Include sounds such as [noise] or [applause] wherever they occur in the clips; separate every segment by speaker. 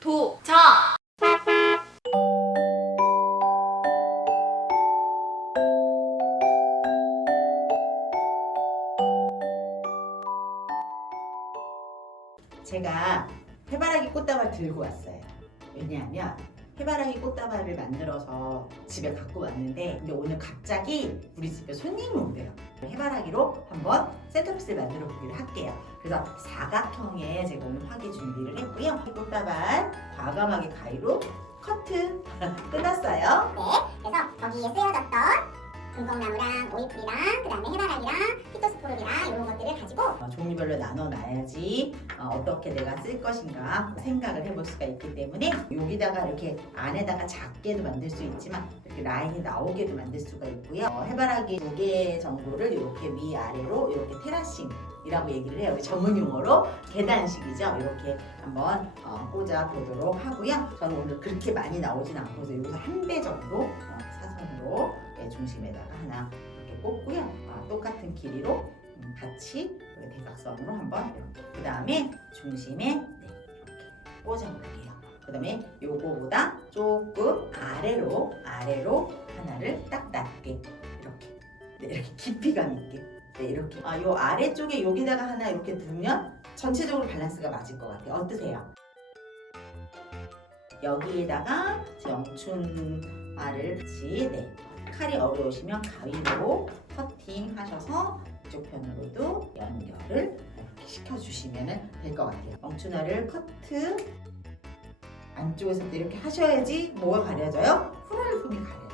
Speaker 1: 도전!
Speaker 2: 제가 해바라기 꽃다발 들고 왔어요. 왜냐하면 해바라기 꽃다발을 만들어서 집에 갖고 왔는데 근데 오늘 갑자기 우리 집에 손님이 온대요. 해바라기로 한번 센터피스를 만들어 보기로 할게요. 그래서 사각형의 제가 오늘 화기 준비를 했고요. 꽃다발 과감하게 가위로 커트 [laughs] 끝났어요.
Speaker 3: 그래서 거기에 쓰여졌던 금콩나무랑 오이풀이랑 그 다음에 해바라기랑 피토스포름이랑
Speaker 2: 종류별로 나눠놔야지 어, 떻게 내가 쓸 것인가 생각을 해볼 수가 있기 때문에 여기다가 이렇게 안에다가 작게도 만들 수 있지만 이렇게 라인이 나오게도 만들 수가 있고요. 어, 해바라기 두 개 정도를 이렇게 위아래로 이렇게 테라싱이라고 얘기를 해요. 전문 용어로 계단식이죠. 이렇게 한번 어, 꽂아 보도록 하고요. 저는 오늘 그렇게 많이 나오진 않고서 여기서 한 배 정도 어, 사선으로 네, 중심에다가 하나 이렇게 꽂고요. 아, 똑같은 길이로 음, 같이 이렇게 대각선으로 한번 그 다음에 중심에 네, 이렇게 꽂아볼게요. 그 다음에 요거보다 조금 아래로 아래로 하나를 딱 낮게 이렇게 네, 이렇게 깊이감 있게 네, 이렇게 아, 요 아래쪽에 여기다가 하나 이렇게 두면 전체적으로 밸런스가 맞을 것 같아요. 어떠세요? 여기에다가 영춘알을 같이 네, 칼이 어려우시면 가위로 커팅하셔서 이쪽 편으로도 연결을 시켜주시면 될 것 같아요. 멍추나를 커트 안쪽에서도 이렇게 하셔야지 뭐가 가려져요? 프로일품이 가려져요.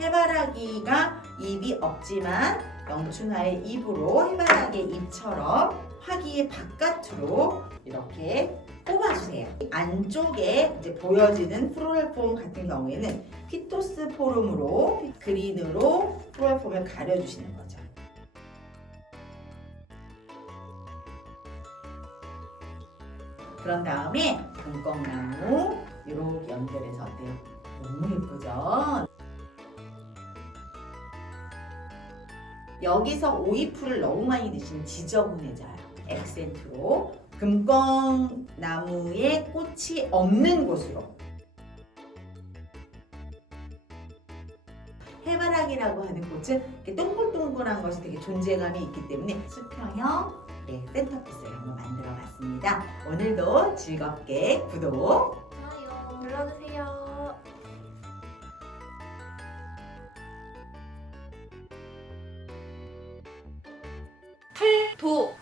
Speaker 2: 해바라기가 입이 없지만 영춘화의 입으로 해바라기의 입처럼 화기의 바깥으로 이렇게 뽑아주세요. 안쪽에 이제 보여지는 프로일폼 같은 경우에는 피토스 포름으로 그린으로 프로일폼을 가려주시는 거죠. 그런 다음에 금꺽나무 이렇게 연결해서 어때요? 너무 예쁘죠? 여기서 오이풀을 너무 많이 드시면 지저분해져요. 액센트로 금꺽나무에 꽃이 없는 곳으로 해바라기라고 하는 꽃은 이렇게 동글동글한 것이 되게 존재감이 있기 때문에 수평형 네, 센터피스를 한번 만들어 봤습니다. 오늘도 즐겁게 구독
Speaker 1: 좋아요 눌러주세요. 풀, 도,